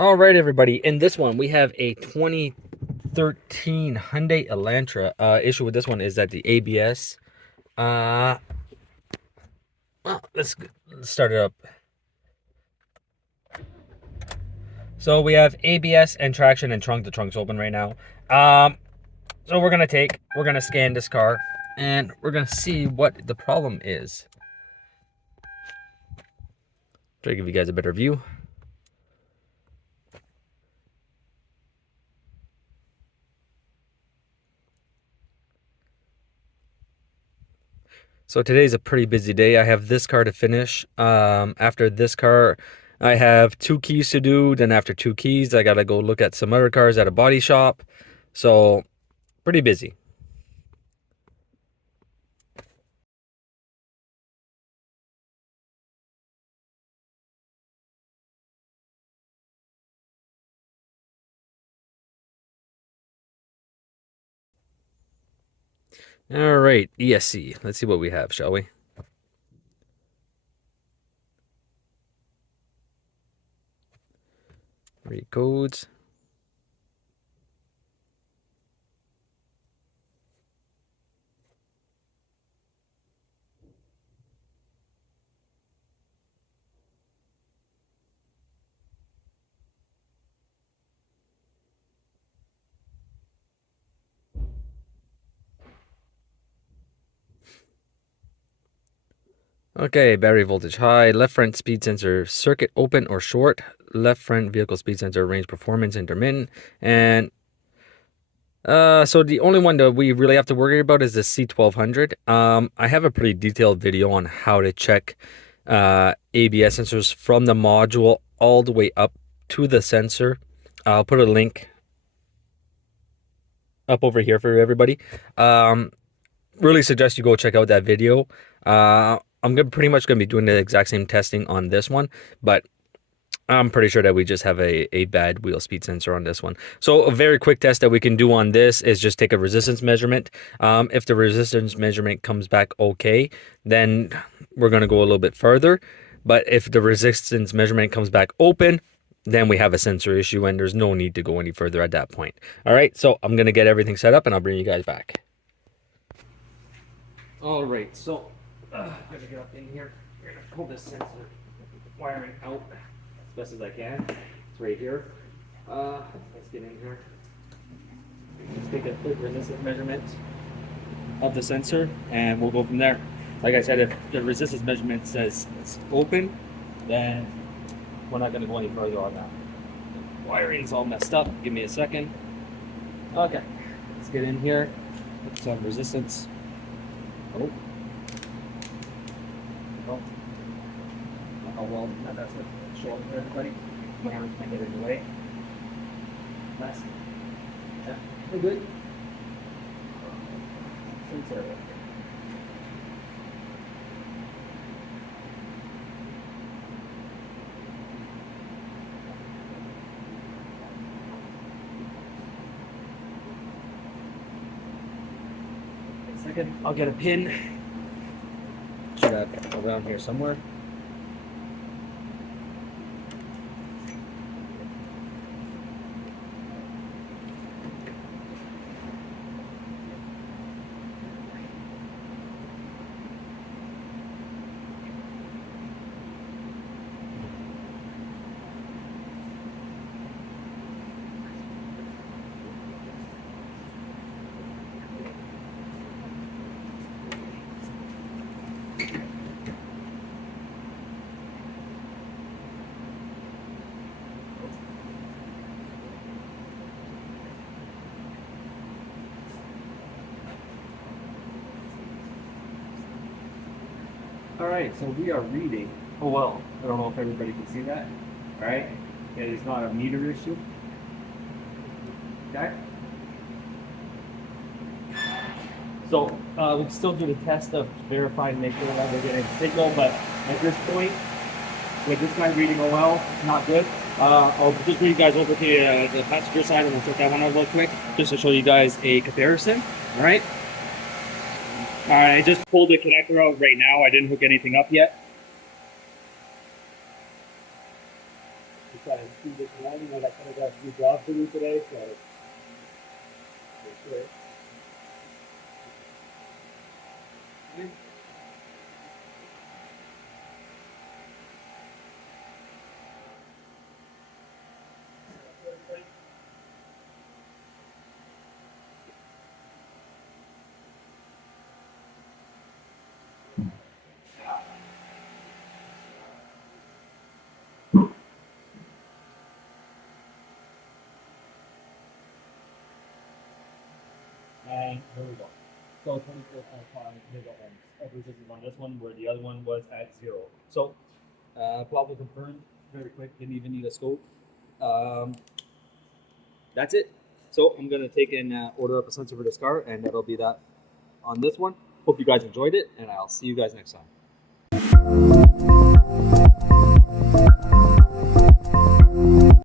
All right, everybody. In this one, we have a 2013 Hyundai Elantra. Issue with this one is that the ABS. Well, let's start it up. So we have ABS and traction and trunk. The trunk's open right now. So we're gonna scan this car, and we're gonna see what the problem is. Try to give you guys a better view. So today's a pretty busy day. I have this car to finish. After this car, I have 2 keys to do. Then after 2 keys, I gotta go look at some other cars at a body shop. So pretty busy. All right, ESC. Let's see what we have, shall we? Read codes. Okay, battery voltage high, left front speed sensor circuit open or short, left front vehicle speed sensor range performance intermittent, and so the only one that we really have to worry about is the C1200. I have a pretty detailed video on how to check ABS sensors from the module all the way up to the sensor. I'll put a link up over here for everybody. Really suggest you go check out that video. I'm pretty much gonna be doing the exact same testing on this one, but I'm pretty sure that we just have a bad wheel speed sensor on this one. So a very quick test that we can do on this is just take a resistance measurement. If the resistance measurement comes back okay, then we're gonna go a little bit further. But if the resistance measurement comes back open, then we have a sensor issue and there's no need to go any further at that point. All right, so I'm gonna get everything set up and I'll bring you guys back. All right, so I'm gonna get up in here. We're gonna pull this sensor wiring out as best as I can. It's right here. Let's get in here. Let's take a quick resistance measurement of the sensor and we'll go from there. Like I said, if the resistance measurement says it's open, then we're not gonna go any further on that. The wiring's all messed up. Give me a second. Okay, let's get in here. Put some resistance. Oh. Oh well, now that's what show up for everybody. My arms might get in the way. Last. Yeah, we're good. Sensor. Second, I'll get a pin. Should have around here somewhere. All right, so we are reading. Oh well, I don't know if everybody can see that. All right, it is not a meter issue. Okay. So we can still do the test of verify and make sure that we're getting signal, but at this point, with this guy reading OL, not good. I'll just bring you guys over to the passenger side and we'll check that one out real quick, just to show you guys a comparison. All right. All right, I just pulled the connector out right now. I didn't hook anything up yet. Just gotta do this morning. Like I said, I got a few jobs to do today, so for sure. And here we go. So 24.5 mega ohms. Everything is on this one, where the other one was at 0. So, probably confirmed very quick. Didn't even need a scope. Um, that's it. So I'm gonna take and order up a sensor for this car, and that'll be that on this one. Hope you guys enjoyed it, and I'll see you guys next time.